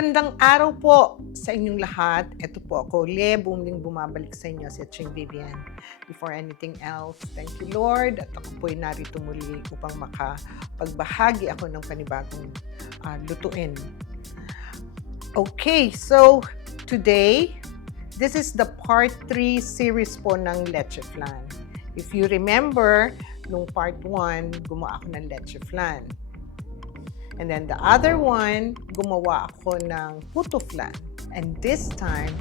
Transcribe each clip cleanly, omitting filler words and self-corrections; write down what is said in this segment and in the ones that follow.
Magandang araw po sa inyong lahat. Ito po ako, Le, muling bumabalik sa inyo si Ching Vivian. Before anything else, thank you Lord. At ako po'y narito muli upang makapagbahagi ako ng panibagong lutuin. Okay, so today, this is the part 3 series po ng leche flan. If you remember, nung part 1, gumawa ako ng leche flan. And then the other one, gumawa ako ng puto flan. And this time,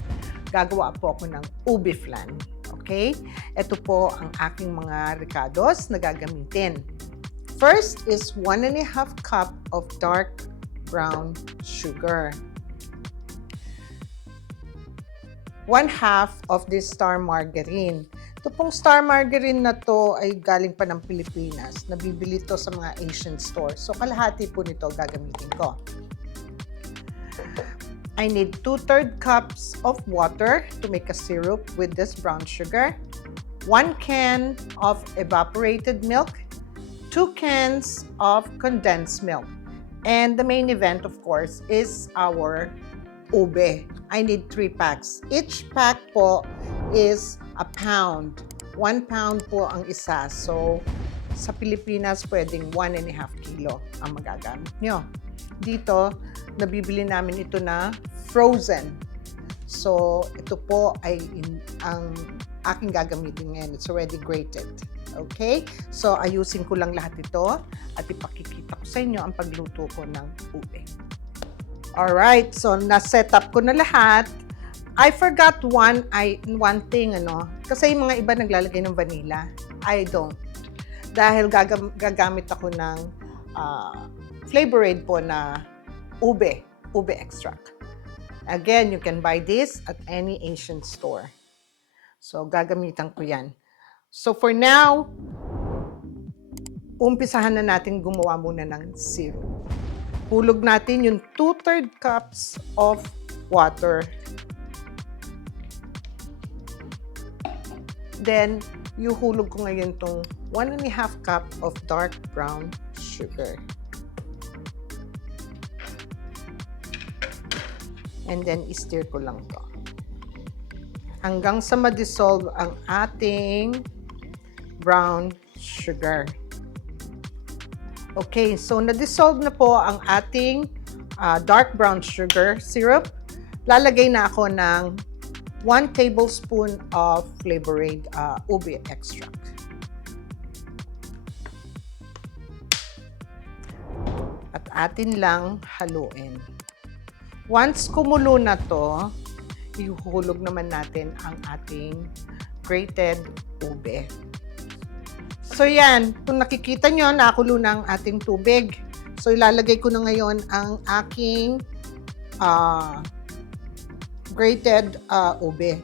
gagawa po ako ng ube flan. Okay? Ito po ang aking mga ricados na gagamitin. First is 1.5 cup of dark brown sugar. 1/2 of this star margarine. Ito pong star margarine na to ay galing pa ng Pilipinas. Nabibili to sa mga Asian stores. So, kalahati po nito gagamitin ko. I need 2/3 cups of water to make a syrup with this brown sugar. 1 can of evaporated milk. 2 cans of condensed milk. And the main event, of course, is our ube. I need 3 packs. Each pack po is a pound. 1 pound po ang isa. So, sa Pilipinas, pwedeng 1.5 kilo ang magagamit nyo. Dito, nabibili namin ito na frozen. So, ito po ay ang aking gagamitin ngayon. It's already grated. Okay? So, ayusin ko lang lahat ito at ipakikita ko sa inyo ang pagluto ko ng ube. Alright, so na-set up ko na lahat. I forgot one thing, kasi yung mga iba naglalagay ng vanilla. I don't. Dahil gagamit ako ng Flavor Aid po na ube extract. Again, you can buy this at any Asian store. So, gagamitan ko yan. So, for now, umpisahan na natin gumawa muna ng syrup. Hulog natin yung 2/3 cups of water. Then, yuhulog ko ngayon itong 1.5 cup of dark brown sugar. And then, i-stir ko lang to. Hanggang sa ma-dissolve ang ating brown sugar. Okay, so na-dissolve na po ang ating dark brown sugar syrup. Lalagay na ako ng 1 tablespoon of Flavor Aid ube extract. At atin lang haluin. Once kumulo na to, ihuhulog naman natin ang ating grated ube. So yan, kung nakikita nyo, nakulo na ang ating tubig. So ilalagay ko na ngayon ang aking grated ube.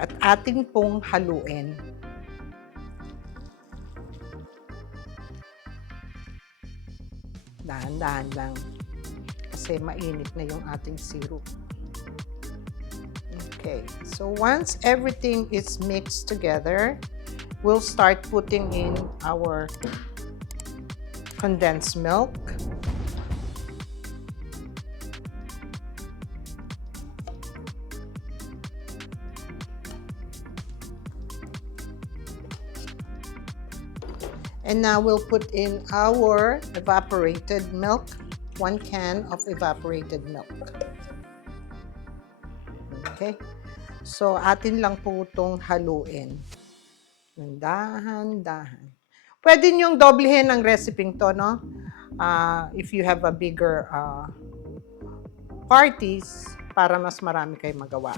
At ating pong haluin. Dahan-dahan lang. Kasi mainit na yung ating syrup. Okay, so once everything is mixed together, we'll start putting in our condensed milk. And now we'll put in our evaporated milk, 1 can of evaporated milk. Okay? So, atin lang po itong haluin. Dahan-dahan. Pwede niyong doblehin ang recipe to, no? If you have a bigger parties, para mas marami kayo magawa.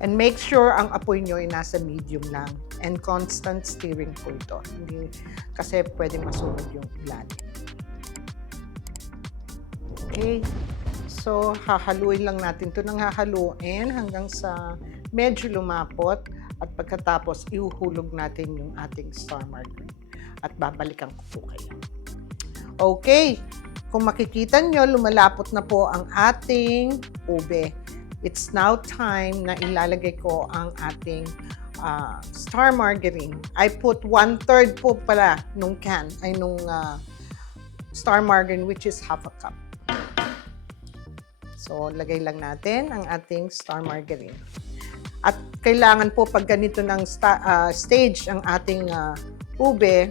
And make sure ang apoy nyo ay nasa medium lang. And constant stirring po ito. Hindi, kasi pwede masunog yung ilalim. Okay? So, hahaluin lang natin ito ng hahaluin hanggang sa medyo lumapot at pagkatapos ihuhulog natin yung ating star margarine at babalikan ko po kayo. Okay, kung makikita nyo, lumalapot na po ang ating ube. It's now time na ilalagay ko ang ating star margarine. I put 1/3 po pala nung can, ay nung star margarine, which is half a cup. So, lagay lang natin ang ating star margarine. At kailangan po pag ganito ng stage ang ating ube,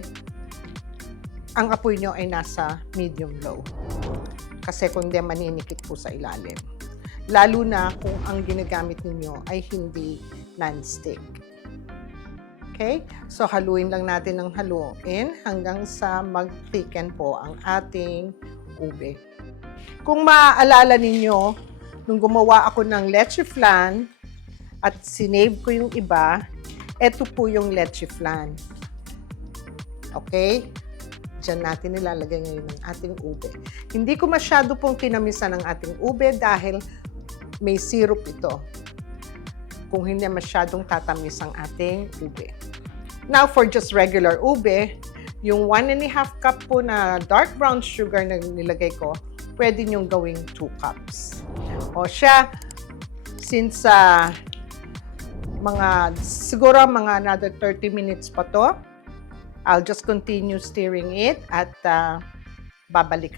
ang apoy nyo ay nasa medium-low. Kasi kung hindi, maninikit po sa ilalim. Lalo na kung ang ginagamit ninyo ay hindi non-stick. Okay? So, haluin lang natin ng haluin hanggang sa mag-thicken po ang ating ube. Kung maaalala ninyo, nung gumawa ako ng leche flan at sinave ko yung iba, eto po yung leche flan. Okay? Diyan natin nilalagay ngayon ang ating ube. Hindi ko masyado pong kinamisan ang ating ube dahil may syrup ito. Kung hindi masyadong tatamis ang ating ube. Now, for just regular ube, yung 1.5 cup po na dark brown sugar na nilagay ko, pwede nyong gawing 2 cups. O siya, since siguro mga another 30 minutes pa to, I'll just continue stirring it at babalik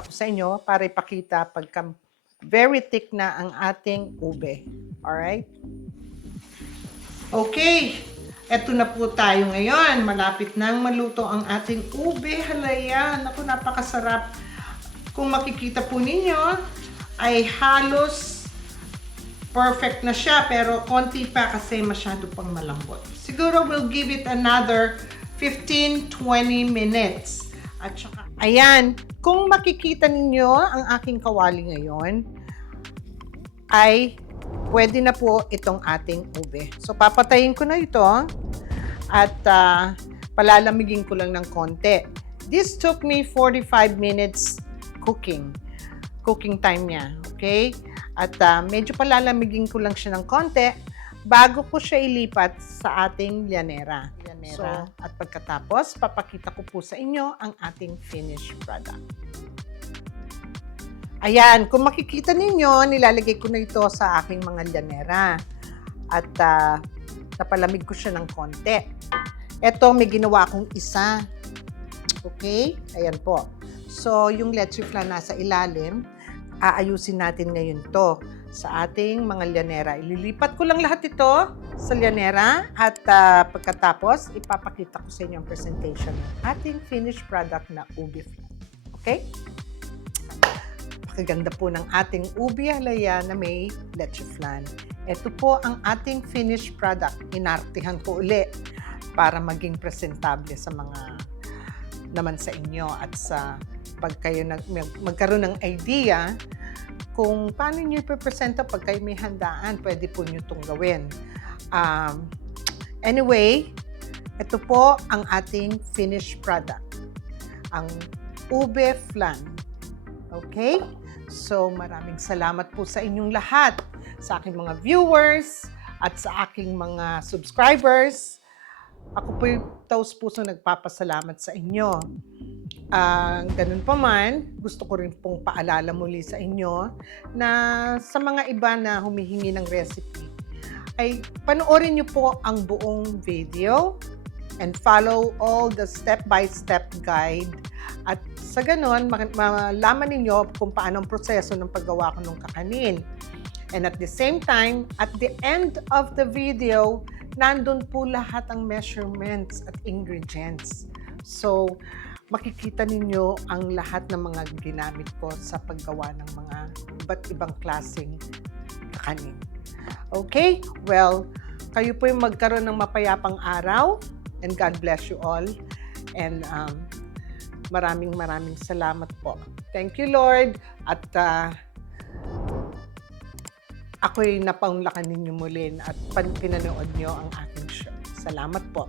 ako sa inyo para ipakita pagka very thick na ang ating ube. Alright? Okay. Eto na po tayo ngayon. Malapit nang maluto ang ating ube halaya. Naku, napakasarap. Kung makikita po ninyo, ay halos perfect na siya, pero konti pa kasi masyado pang malambot. Siguro we'll give it another 15-20 minutes. At saka, ayan, kung makikita ninyo ang aking kawali ngayon, ay pwede na po itong ating ube. So, papatayin ko na ito at palalamigin ko lang ng konti. This took me 45 minutes cooking time niya. Okay? At medyo palalamigin ko lang siya ng konti bago ko siya ilipat sa ating llanera. So, at pagkatapos, papakita ko po sa inyo ang ating finished product. Ayan, kung makikita ninyo, nilalagay ko na ito sa aking mga llanera. At napalamig ko siya ng konti. Ito, may ginawa akong isa. Okay? Ayan po. So, yung leche flan nasa ilalim, aayusin natin ngayon to sa ating mga llanera. Ililipat ko lang lahat ito sa llanera at pagkatapos, ipapakita ko sa inyo ang presentation ng ating finished product na ube flan. Okay? Pakaganda po ng ating ube halaya na may leche flan. Ito po ang ating finished product. Inartihan ko uli para maging presentable sa mga naman sa inyo at sa pag kayo magkaroon ng idea kung paano nyo ipipresenta pag kayo may handaan, pwede po nyo itong gawin. Anyway, ito po ang ating finished product. Ang ube flan. Okay? So, maraming salamat po sa inyong lahat, sa aking mga viewers, at sa aking mga subscribers. Ako po yung taus-puso nagpapasalamat sa inyo. Ganun pa man, gusto ko rin pong paalala muli sa inyo na sa mga iba na humihingi ng recipe, ay panoorin niyo po ang buong video and follow all the step-by-step guide. At sa ganun, malaman ninyo kung paano ang proseso ng paggawa ko ng kakanin. And at the same time, at the end of the video, nandun po lahat ang measurements at ingredients. So, makikita ninyo ang lahat ng mga ginamit ko sa paggawa ng mga iba't ibang klaseng kakanin. Okay? Well, kayo po yung magkaroon ng mapayapang araw and God bless you all. And maraming salamat po. Thank you, Lord. At ako'y napaunlakan ninyo muli at pinanood nyo ang aking show. Salamat po.